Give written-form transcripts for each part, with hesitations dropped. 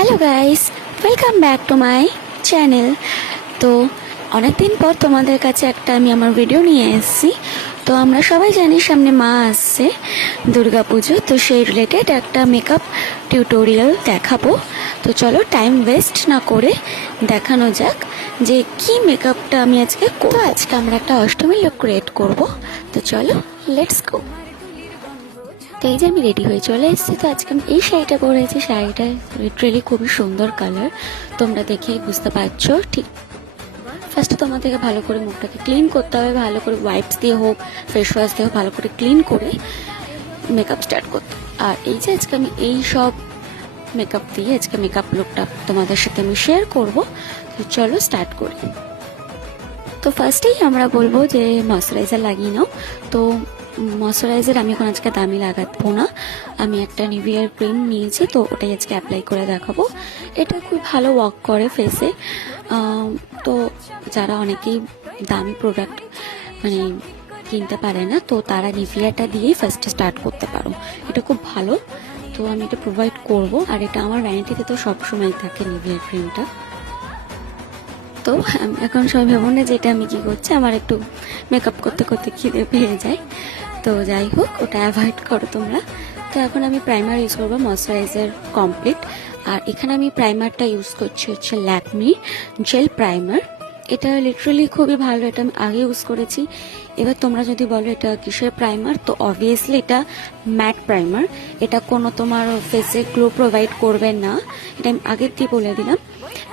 Hello guys, welcome back to my channel. তো অনেক দিন পর তোমাদের কাছে একটা আমি আমার ভিডিও নিয়ে এসেছি। তো আমরা সবাই জানি সামনে মা আসছে, দুর্গা পুজো। তো সেই রিলেটেড একটা মেকআপ টিউটোরিয়াল দেখাবো। তো চলো টাইম ওয়েস্ট না করে দেখানো যাক যে কি মেকআপটা আমি আজকে করব। আজকে আমরা একটা অষ্টমীর লুক ক্রিয়েট করব। তো চলো লেটস গো। তো এই যে আমি রেডি হয়ে চলে এসেছি। তো আজকে আমি এই শাড়িটা পরেছি। শাড়িটা লিটারেলি খুবই সুন্দর কালার, তোমরা দেখেই বুঝতে পারছো। ঠিক ফার্স্টে তোমাদেরকে ভালো করে মুখটাকে ক্লিন করতে হবে, ভালো করে ওয়াইপস দিয়ে হোক, ফেস ওয়াশ দিয়ে হোক, ভালো করে ক্লিন করে মেকআপ স্টার্ট করতে। আর এই যে আজকে আমি এই সব মেকআপ দিয়ে আজকে মেকআপ লুকটা তোমাদের সাথে আমি শেয়ার করব। তো চলো স্টার্ট করি। তো ফার্স্টেই আমরা বলবো যে ময়শ্চারাইজার লাগিয়ে নাও। তো ময়শ্চারাইজার আমি এখন আজকে দামি লাগাবো না, আমি একটা নিভিয়ার ক্রিম নিয়েছি, তো ওটাই আজকে অ্যাপ্লাই করে দেখাবো। এটা খুব ভালো ওয়ার্ক করে ফেসে। তো যারা অনেকেই দামি প্রোডাক্ট মানে কিনতে পারে না, তো তারা নিভিয়াটা দিয়েই ফার্স্টে স্টার্ট করতে পারো। এটা খুব ভালো, তো আমি এটা প্রোভাইড করব। আর এটা আমার ভ্যানিটিতে তো সবসময় থাকে নিভিয়ার ক্রিমটা। তো এখন সবাই ভেবো না যে এটা আমি কি করছি, আমার একটু মেকআপ করতে করতে খিদে পেয়ে যায়। তো যাই হোক, ওটা অ্যাভয়েড করো তোমরা। তো এখন আমি প্রাইমার ইউজ করবো, ময়শ্চারাইজার কমপ্লিট। আর এখানে আমি প্রাইমারটা ইউজ করছি হচ্ছে ল্যাকমি জেল প্রাইমার। এটা লিটারালি খুবই ভালো, এটা আমি আগে ইউজ করেছি। এবার তোমরা যদি বলো এটা কিসের প্রাইমার, তো অবভিয়াসলি এটা ম্যাট প্রাইমার। এটা কোনো তোমার ফেসে গ্লো প্রোভাইড করবে না, এটা আমি আগের দিয়ে বলে দিলাম।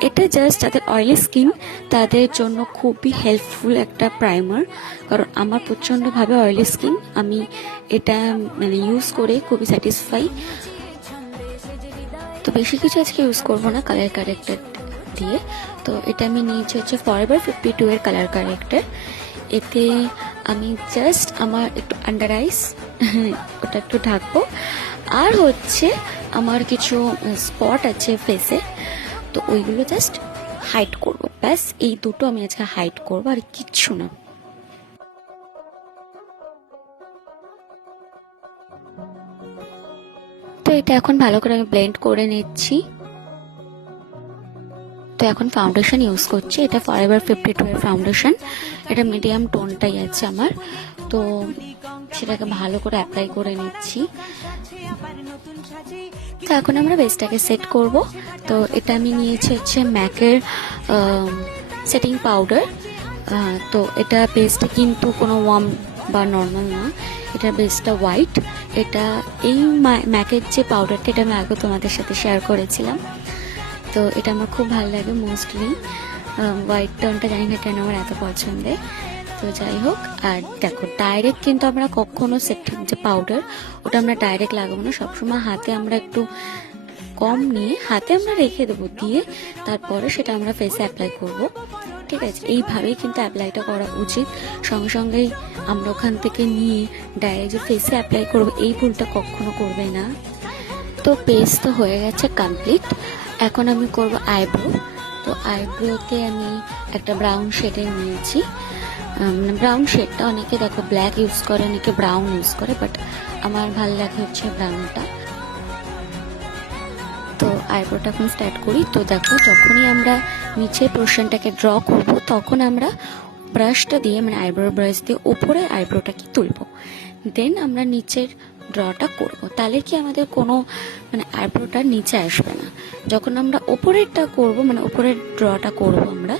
এটা জাস্ট যাদের অয়েলি স্কিন তাদের জন্য খুবই হেল্পফুল একটা প্রাইমার, কারণ আমার প্রচণ্ডভাবে অয়েলি স্কিন। আমি এটা মানে ইউজ করে খুবই স্যাটিসফাই। তো বেশি কিছু আজকে ইউজ করবো না কালার কারেক্টার দিয়ে। তো এটা আমি নিয়েছি হচ্ছে ফরএভার 52 এর কালার কারেক্টার। এতে আমি জাস্ট আমার একটু আন্ডার আইস ওটা একটু ঢাকবো। আর হচ্ছে আমার কিছু স্পট আছে ফেসে, তো ওইগুলো জাস্ট হাইড করব। ব্যাস এই দুটো আমি আজকে হাইড করবো, আর কিচ্ছু না। তো এটা এখন ভালো করে আমি ব্লেন্ড করে নিচ্ছি। তো এখন ফাউন্ডেশন ইউজ করছি, এটা ফরএভার 52 এর ফাউন্ডেশন। এটা মিডিয়াম টোনটাই আছে আমার, তো সেটাকে ভালো করে অ্যাপ্লাই করে নিচ্ছি। তো এখন আমরা বেসটাকে সেট করব। তো এটা আমি নিয়েছি হচ্ছে ম্যাকের সেটিং পাউডার। তো এটা বেসটা কিন্তু কোনো ওয়ার্ম বা নর্মাল না, এটার বেসটা হোয়াইট। এটা এই ম্যাকের যে পাউডারটা, এটা আমি আগে তোমাদের সাথে শেয়ার করেছিলাম। তো এটা আমার খুব ভালো লাগে, মোস্টলি হোয়াইট টোনটা, জানি না কেন আমার এত পছন্দের। তো যাই হোক, আর দেখো ডাইরেক্ট কিন্তু আমরা কখনো সেটিং যে পাউডার ওটা আমরা ডাইরেক্ট লাগাবো না, সবসময় হাতে আমরা একটু কম নিয়ে হাতে আমরা রেখে দেবো, দিয়ে তারপরে সেটা আমরা ফেসে অ্যাপ্লাই করব। ঠিক আছে, এইভাবেই কিন্তু অ্যাপ্লাইটা করা উচিত। সঙ্গে সঙ্গেই আমরা ওখান থেকে নিয়ে ডাইরেক্ট যে ফেসে অ্যাপ্লাই করবো, এই ভুলটা কখনো করবে না। তো বেস তো হয়ে গেছে কমপ্লিট। এখন আমি করব আইব্রো। তো আইব্রোতে আমি একটা ব্রাউন শেডের নিয়েছি। ব্রাউন শেডটা অনেকে দেখো ব্ল্যাক ইউজ করে, অনেকে ব্রাউন ইউজ করে, বাট আমার ভালো লাগে হচ্ছে ব্রাউনটা। তো আইব্রোটা এখন স্টার্ট করি। তো দেখো যখনই আমরা নিচের পোর্শনটাকে ড্র করব, তখন আমরা ব্রাশটা দিয়ে মানে আইব্রো ব্রাশ দিয়ে উপরে আইব্রোটাকে তুলব, দেন আমরা নিচের ড্রটা করব। তাহলে কি আমাদের কোনো মানে আইব্রোটা নিচে আসবে না। যখন আমরা ওপরেরটা করব মানে উপরের ড্রটা করব আমরা,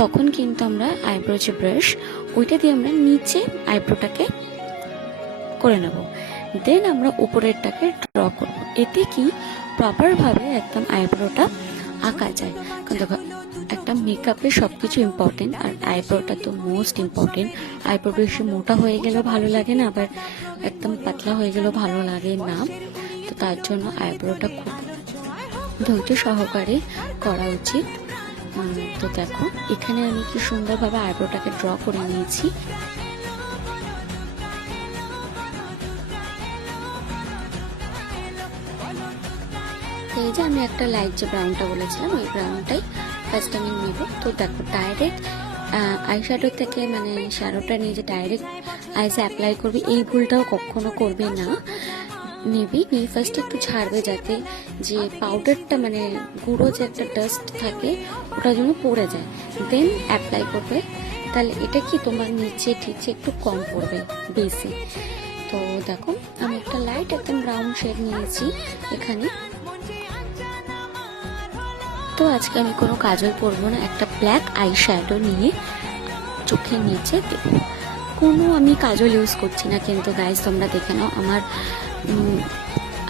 তখন কিন্তু আমরা আইব্রো যে ব্রাশ ওইটা দিয়ে আমরা নিচে আইব্রোটাকে করে নেব, দেন আমরা উপরেরটাকে ড্র করব। এতে কি প্রপারভাবে একদম আইব্রোটা আঁকা যায়। কারণ দেখো একটা মেকআপে সব কিছু ইম্পর্টেন্ট, আর আইব্রোটা তো মোস্ট ইম্পর্টেন্ট। আইব্রো বেশি মোটা হয়ে গেলেও ভালো লাগে না, আবার একদম পাতলা হয়ে গেলেও ভালো লাগে না। তো তার জন্য আইব্রোটা খুব ধৈর্য সহকারে করা উচিত। তো দেখো এখানে আমি কি সুন্দরভাবে আইব্রোটাকে ড্র করে নিয়েছি। এই যে আমি একটা লাইট যে ব্রাউনটা বলেছিলাম, ওই ব্রাউনটাই ফার্স্ট আমি নেব। তো দেখো ডাইরেক্ট আই শ্যাডো থেকে মানে শ্যাডোটা নিয়ে যে ডাইরেক্ট আইসে অ্যাপ্লাই করবি, এই ভুলটাও কখনো করবে না। নিবি, নিয়ে ফার্স্ট একটু ঝাড়বে যাতে যে পাউডারটা মানে গুঁড়ো যে একটা ডাস্ট থাকে ওটা যেন পড়ে যায়, দেন অ্যাপ্লাই করবে। তাহলে এটা কি তোমার নিচে ঠিকছে একটু কম পড়বে বেশি। তো দেখো আমি একটা লাইট একদম ব্রাউন শেড নিয়েছি এখানে। তো আজকে আমি কোনো কাজল পরবো না, একটা ব্ল্যাক আই শ্যাডো নিয়ে চোখের নিচে দেবো। কোনো আমি কাজল ইউজ করছি না কিন্তু গাইজ, তোমরা দেখে নাও আমার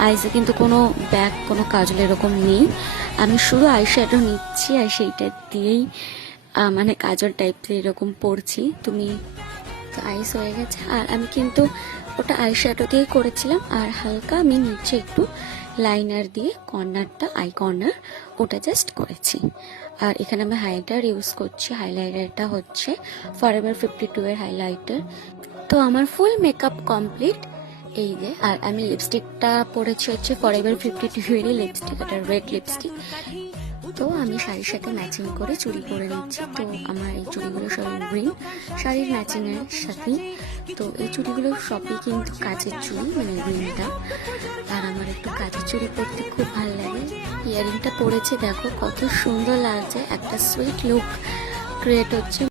আইসে কিন্তু কোনো ব্যাক কোনো কাজল এরকম নেই। আমি শুধু আই শ্যাডো নিচ্ছি আর সেইটা দিয়েই মানে কাজল টাইপের এরকম পড়ছি। তুমি তো আইস হয়ে গেছে, আর আমি কিন্তু ওটা আই শ্যাডো দিয়েই করেছিলাম। আর হালকা আমি নিচে একটু লাইনার দিয়ে কর্নারটা আই কর্নার ওটা জাস্ট করেছি। আর এখানে আমি হাইলাইটার ইউজ করছি, হাইলাইটারটা হচ্ছে ফরএভার 52 এর হাইলাইটার। তো আমার ফুল মেকআপ কমপ্লিট এই যে। আর আমি লিপস্টিকটা পরেছি হচ্ছে ফরএভার 52 এরই লিপস্টিক, এটা রেড লিপস্টিক। তো আমি শাড়ির সাথে ম্যাচিং করে চুড়ি করে নিচ্ছি। তো আমার এই চুড়িগুলো সব গ্রিন শাড়ির ম্যাচিংয়ের সাথেই। তো এই চুড়িগুলো সবই কিন্তু কাচের চুড়ি, মানে গ্রিনটা। আর আমার একটু কাচের চুড়ি পরতে খুব ভালো লাগে। ইয়ারিংটা পরেছি, দেখো কত সুন্দর লাগছে, একটা সুইট লুক ক্রিয়েট হচ্ছে।